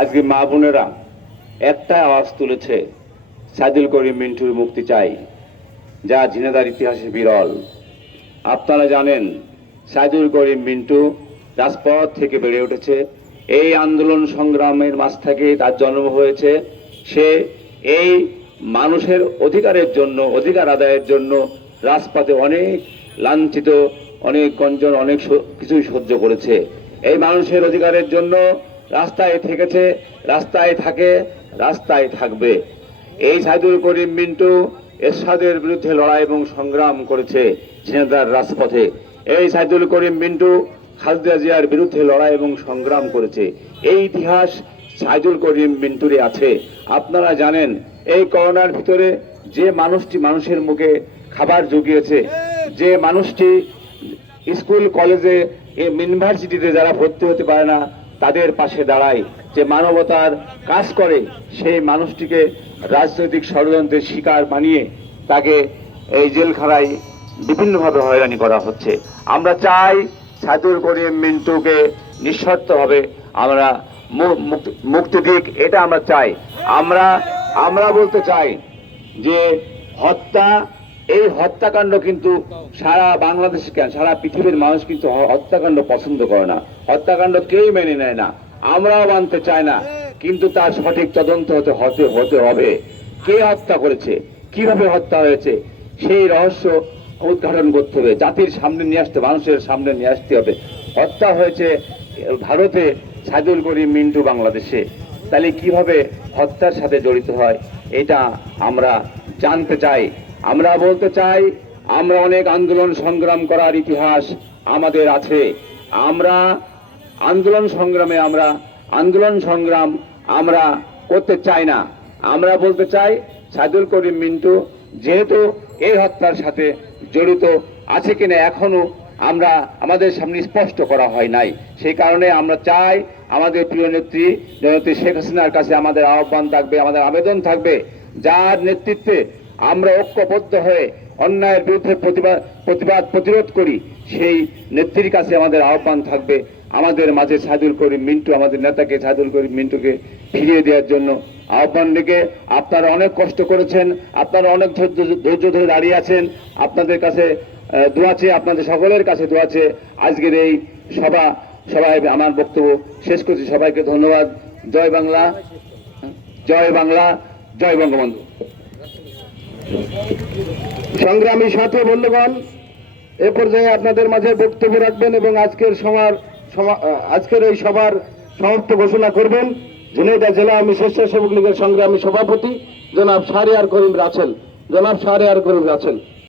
আজকে মা বোনেরা একটা আওয়াজ তুলেছে, সাইদুল করিম মিন্টুর মুক্তি চাই, যা ঝিনাদার ইতিহাসে বিরল। আপনারা জানেন, সাইদুল করিম মিন্টু রাজপথ থেকে বেড়ে উঠেছে। এই আন্দোলন সংগ্রামের মাঝ থেকে তার জন্ম হয়েছে। সে এই মানুষের অধিকারের জন্য, অধিকার আদায়ের জন্য রাজপথে অনেক লাঞ্ছিত, অনেক গঞ্জন অনেক কিছুই সহ্য করেছে। এই মানুষের অধিকারের জন্য রাস্তায় থেকেছে, রাস্তায় থাকে, রাস্তায় থাকবে। এই সাইদুল করিম মিন্টু এরশাদের বিরুদ্ধে লড়াই এবং সংগ্রাম করেছে ঝিনাদার রাজপথে। এই সাইদুল করিম মিন্টু খালেদা জিয়ার বিরুদ্ধে লড়াই এবং সংগ্রাম করেছে। এই ইতিহাস সাইদুল করিম মিন্টুরে আছে। আপনারা জানেন, এই করোনার ভিতরে যে মানুষটি মানুষের মুখে খাবার জুগিয়েছে, যে মানুষটি স্কুল, কলেজে ইউনিভার্সিটিতে যারা ভর্তি হতে পারে না তাদের পাশে দাঁড়ায় যে মানবতার কাজ করে, সেই মানুষটিকে রাজনৈতিক ষড়যন্ত্রের শিকার বানিয়ে তাকে এই জেলখানায় বিভিন্নভাবে হয়রানি করা হচ্ছে। আমরা চাই সাইদুল করিম মিন্টুকে নিঃশর্তভাবে আমরা মুক্তি দিক, এটা আমরা চাই। আমরা আমরা বলতে চাই যে হত্যা এই হত্যাকাণ্ড কিন্তু সারা বাংলাদেশ কেন সারা পৃথিবীর মানুষ কিন্তু হত্যাকাণ্ড পছন্দ করে না। হত্যাকাণ্ড কেউ মেনে নেয় না। আমরাও মানতে চাই না, কিন্তু তার সঠিক তদন্ত হতে হতে হতে হবে। কে হত্যা করেছে? কীভাবে হত্যা হয়েছে? সেই রহস্য উদ্ঘাটন করতে হবে। জাতির সামনে নিয়ে আসতে মানুষের সামনে নিয়ে আসতে হবে। হত্যা হয়েছে ভারতে সাইদুল করিম মিন্টু বাংলাদেশে। তাহলে কীভাবে হত্যার সাথে জড়িত হয়? এটা আমরা জানতে চাই। আমরা বলতে চাই, আমরা অনেক আন্দোলন সংগ্রাম করার ইতিহাস আমাদের আছে। আমরা আন্দোলন সংগ্রামে আমরা, আন্দোলন সংগ্রাম আমরা করতে চাই না। আমরা বলতে চাই, সাইদুল করিম মিন্টু যেহেতু এই হত্যার সাথে জড়িত আছে কিনা এখনও আমরা আমাদের সামনে স্পষ্ট করা হয় নাই। সেই কারণে আমরা চাই, আমাদের প্রিয় নেত্রী জননেত্রী শেখ হাসিনার কাছে আমাদের আহ্বান থাকবে, আমাদের আবেদন থাকবে। যার নেতৃত্বে আমরা ঐক্যবদ্ধ হয়ে অন্যায়ের বিরুদ্ধে প্রতিবাদ প্রতিবাদ প্রতিরোধ করি, সেই নেত্রীর কাছে আমাদের আহ্বান থাকবে। আমাদের মাঝে সাইদুল করিম মিন্টু, আমাদের নেতাকে সাইদুল করিম মিন্টুকে ফিরিয়ে দেওয়ার জন্য আহ্বান ডেকে আপনারা অনেক কষ্ট করেছেন, আপনারা অনেক ধৈর্য ধৈর্য ধরে দাঁড়িয়ে আছেন। আপনাদের কাছে দোয়াছে আপনাদের সকলের কাছে দোয়াছে আজকের এই সভা সবাই আমার বক্তব্য শেষ করছি। সবাইকে ধন্যবাদ। জয় বাংলা। জয় বাংলা। জয় বঙ্গবন্ধু। সংগ্রামী সাথে বন্ধুগণ, এ পর্যায়ে আপনাদের মাঝে বক্তব্য রাখবেন এবং আজকের সভার আজকের এই সভার সমাপ্ত ঘোষণা করবেন ঝিনাইদা জেলা আমি স্বেচ্ছাসেবক লীগের সংগ্রামী সভাপতি জনাব শাহরিয়ার করিম রাছেল। জনাব শাহরিয়ার করিম রাছেল।